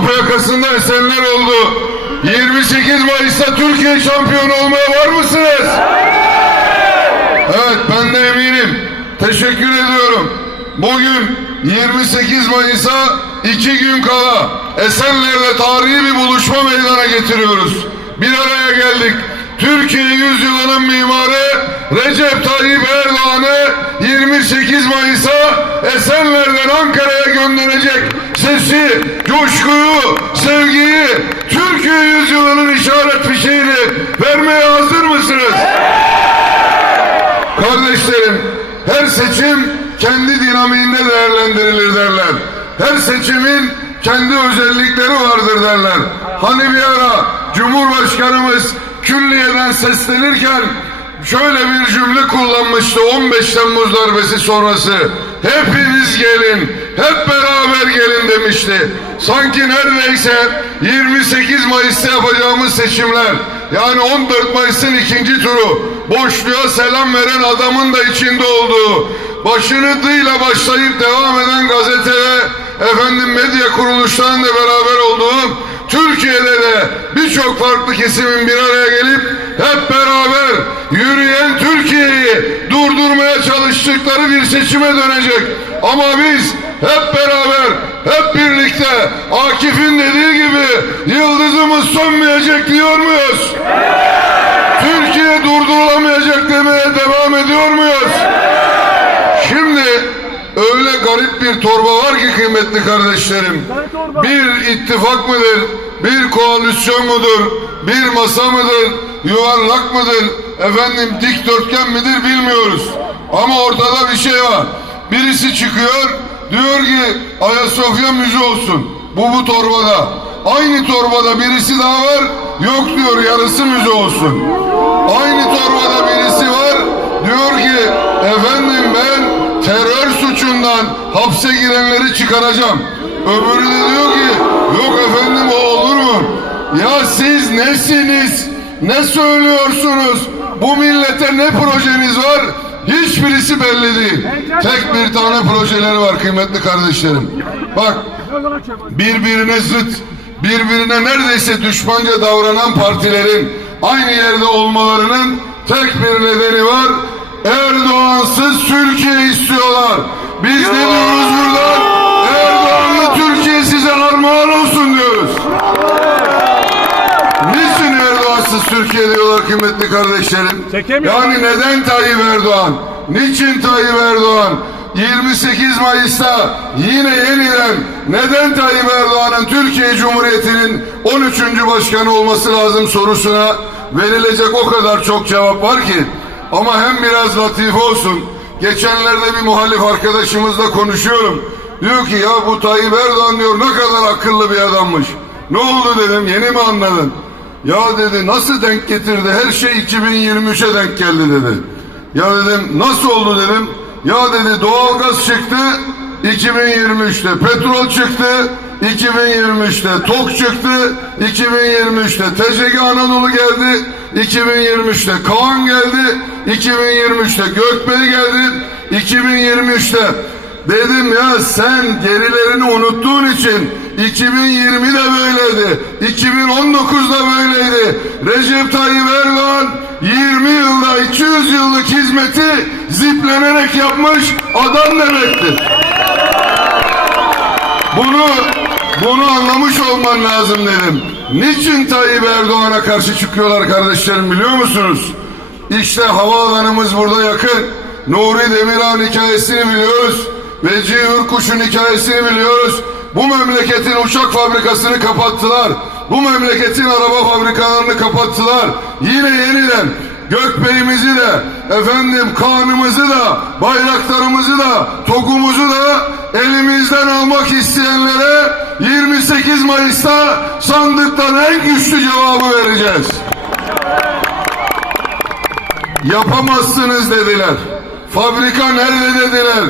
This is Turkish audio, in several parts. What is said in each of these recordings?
Avrupa yakasında esenler oldu. 28 Mayıs'ta Türkiye şampiyonu olmaya var mısınız? Evet ben de eminim. Teşekkür ediyorum. Bugün 28 Mayıs'a iki gün kala Esenler'de tarihi bir buluşma meydana getiriyoruz. Bir araya geldik. Türkiye yüzyılının mimarı Recep Tayyip Erdoğan'ı 28 Mayıs'a Esenler'den Ankara'ya gönderecek sesi, coşkuyu, sevgiyi Türkiye yüzyılının işaret fişeğini vermeye hazır mısınız? Kardeşlerim, her seçim kendi dinamiğinde değerlendirilir derler. Her seçimin kendi özellikleri vardır derler. Hani bir ara Cumhurbaşkanımız külliyeden seslenirken şöyle bir cümle kullanmıştı 15 Temmuz darbesi sonrası. Hepiniz gelin, hep beraber gelin demişti. Sanki neredeyse 28 Mayıs'ta yapacağımız seçimler yani 14 Mayıs'ın ikinci turu boşluğa selam veren adamın da içinde olduğu başını dıyla başlayıp devam eden gazete ve efendim medya kuruluşlarının da beraber olduğu birçok farklı kesimin bir araya gelip hep beraber yürüyen Türkiye'yi durdurmaya çalıştıkları bir seçime dönecek. Ama biz hep beraber, hep birlikte Akif'in dediği gibi yıldızımız sönmeyecek diyor muyuz? Türkiye durdurulamayacak demeye devam ediyor muyuz? Şimdi öyle garip bir torba var ki kıymetli kardeşlerim. Bir ittifak mıdır? Bir koalisyon mudur? Bir masa mıdır? Yuvarlak mıdır? Efendim dikdörtgen midir bilmiyoruz. Ama ortada bir şey var. Birisi çıkıyor diyor ki Ayasofya müze olsun. Bu bu torbada. Aynı torbada birisi daha var. Yok diyor yarısı müze olsun. Aynı torbada birisi var. Diyor ki efendim ben terör suçundan hapse girenleri çıkaracağım. Öbürü de diyor ki yok efendim? Ya siz nesiniz? Ne söylüyorsunuz? Bu millete ne projeniz var? Hiçbirisi belli değil. Tek bir tane projeleri var kıymetli kardeşlerim. Bak birbirine zıt, birbirine neredeyse düşmanca davranan partilerin aynı yerde olmalarının tek bir nedeni var. Erdoğansız Türkiye istiyorlar. Biz ne diyoruz buradan? Erdoğanlı Türkiye size armağan olsun diyoruz. Erdoğansız Türkiye diyorlar kıymetli kardeşlerim? Yani neden Tayyip Erdoğan? Niçin Tayyip Erdoğan? 28 Mayıs'ta yine yeniden neden Tayyip Erdoğan'ın Türkiye Cumhuriyeti'nin 13. başkanı olması lazım sorusuna verilecek o kadar çok cevap var ki ama hem biraz latife olsun geçenlerde bir muhalif arkadaşımızla konuşuyorum diyor ki ya bu Tayyip Erdoğan diyor ne kadar akıllı bir adammış ne oldu dedim yeni mi anladın ya dedi nasıl denk getirdi? Her şey 2023'e denk geldi dedi. Ya dedim nasıl oldu dedim? Ya dedi doğalgaz çıktı 2023'te petrol çıktı 2023'te TOK çıktı 2023'te TCG Anadolu geldi 2023'te Kaan geldi 2023'te Gökbey geldi 2023'te Dedim ya sen gerilerini unuttuğun için 2020'de böyleydi. 2019'da böyleydi. Recep Tayyip Erdoğan 20 yılda 200 yıllık hizmeti ziplenerek yapmış adam demektir. Bunu bunu anlamış olman lazım dedim. Niçin Tayyip Erdoğan'a karşı çıkıyorlar kardeşlerim biliyor musunuz? İşte havaalanımız burada yakın. Nuri Demirhan hikayesini biliyoruz. Veci Ürkuş'un hikayesini biliyoruz. Bu memleketin uçak fabrikasını kapattılar. Bu memleketin araba fabrikalarını kapattılar. Yine yeniden Gökbey'imizi de, efendim kanımızı da, bayraklarımızı da, tokumuzu da elimizden almak isteyenlere 28 Mayıs'ta sandıktan en güçlü cevabı vereceğiz. Yapamazsınız dediler. Fabrika nerede dediler.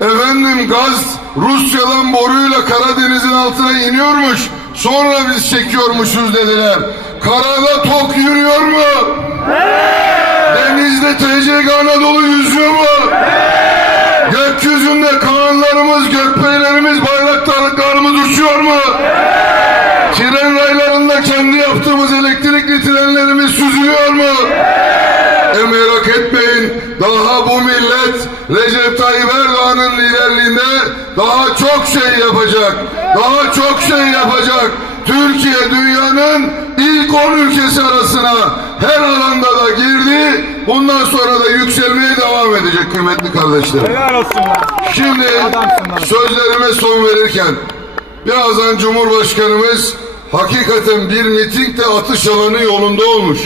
Efendim gaz Rusya'dan boruyla Karadeniz'in altına iniyormuş. Sonra biz çekiyormuşuz dediler. Karada tok yürüyor mu? Denizde TCG Anadolu yüzüyor mu? Gökyüzünde kanlarımız, gökbeylerimiz, bayraktarlıklarımız uçuyor mu? Tren raylarında kendi yaptığımız elektrikli trenlerimiz süzülüyor mu? E merak etmeyin. Daha bu millet Recep Tayyip Erdoğan'ın liderliğinde daha çok şey yapacak. Daha çok şey yapacak. Türkiye dünyanın ilk 10 ülkesi arasına her alanda da girdi. Bundan sonra da yükselmeye devam edecek kıymetli kardeşlerim. Helal olsun. Şimdi sözlerime son verirken birazdan Cumhurbaşkanımız hakikaten bir mitingde atış alanı yolunda olmuş.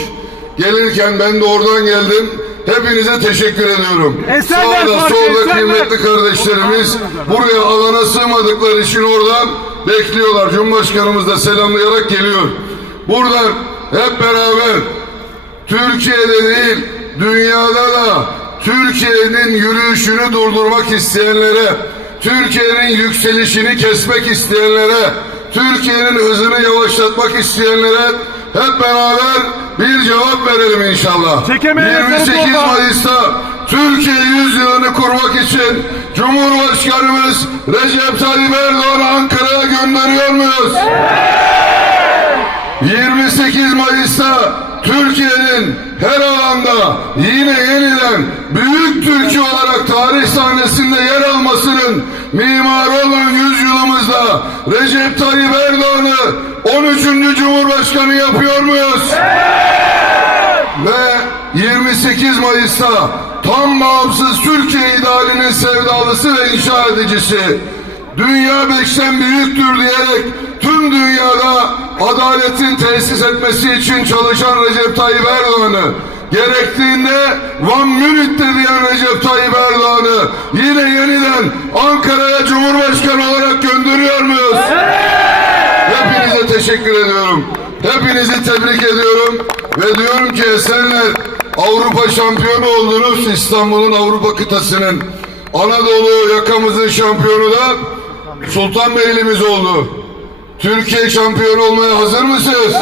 Gelirken ben de oradan geldim. Hepinize teşekkür ediyorum. Esenler Sağda Parti, solda Esenler. kıymetli kardeşlerimiz buraya alana sığmadıkları için oradan bekliyorlar. Cumhurbaşkanımız da selamlayarak geliyor. Buradan hep beraber Türkiye'de değil, dünyada da Türkiye'nin yürüyüşünü durdurmak isteyenlere, Türkiye'nin yükselişini kesmek isteyenlere, Türkiye'nin hızını yavaşlatmak isteyenlere hep beraber bir cevap verelim inşallah. Çekemeyen 28 Recep Baba. Mayıs'ta Türkiye yüzyılını kurmak için Cumhurbaşkanımız Recep Tayyip Erdoğan'ı Ankara'ya gönderiyor muyuz? 28 Mayıs'ta Türkiye'nin her alanda yine yeniden büyük Türkiye olarak tarih sahnesinde yer almasının mimarı olan yüzyılımızda Recep Tayyip Erdoğan'ı 13. Cumhurbaşkanı yapıyor muyuz? Ve 28 Mayıs'ta tam bağımsız Türkiye idealinin sevdalısı ve inşa edicisi dünya beşten büyüktür diyerek tüm dünyada adaletin tesis etmesi için çalışan Recep Tayyip Erdoğan'ı gerektiğinde Van Münih'te diyen Recep Tayyip Erdoğan'ı yine yeniden Ankara'ya Cumhurbaşkanı olarak gönderiyor muyuz? Hepinize teşekkür ediyorum. Hepinizi tebrik ediyorum. Ve diyorum ki Esenler Avrupa şampiyonu oldunuz. İstanbul'un Avrupa kıtasının. Anadolu yakamızın şampiyonu da Sultanbeylimiz oldu. Türkiye şampiyonu olmaya hazır mısınız?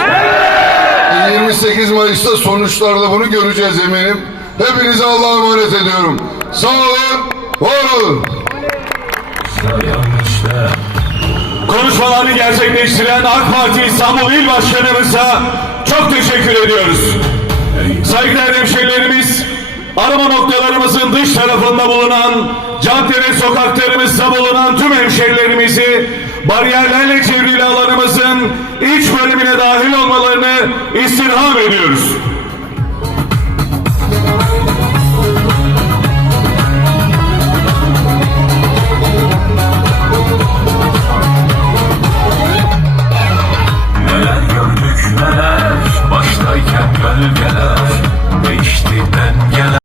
E, 28 Mayıs'ta sonuçlarda bunu göreceğiz eminim. Hepinize Allah'a emanet ediyorum. Sağ olun, var olun. Konuşmalarını gerçekleştiren AK Parti İstanbul İl Başkanımıza çok teşekkür ediyoruz. Saygıdeğer hemşehrilerimiz, arama noktalarımızın dış tarafında bulunan, cadde ve sokaklarımızda bulunan tüm hemşehrilerimizi bariyerlerle çevrili alanımızın iç bölümüne dahil olmalarını istirham ediyoruz.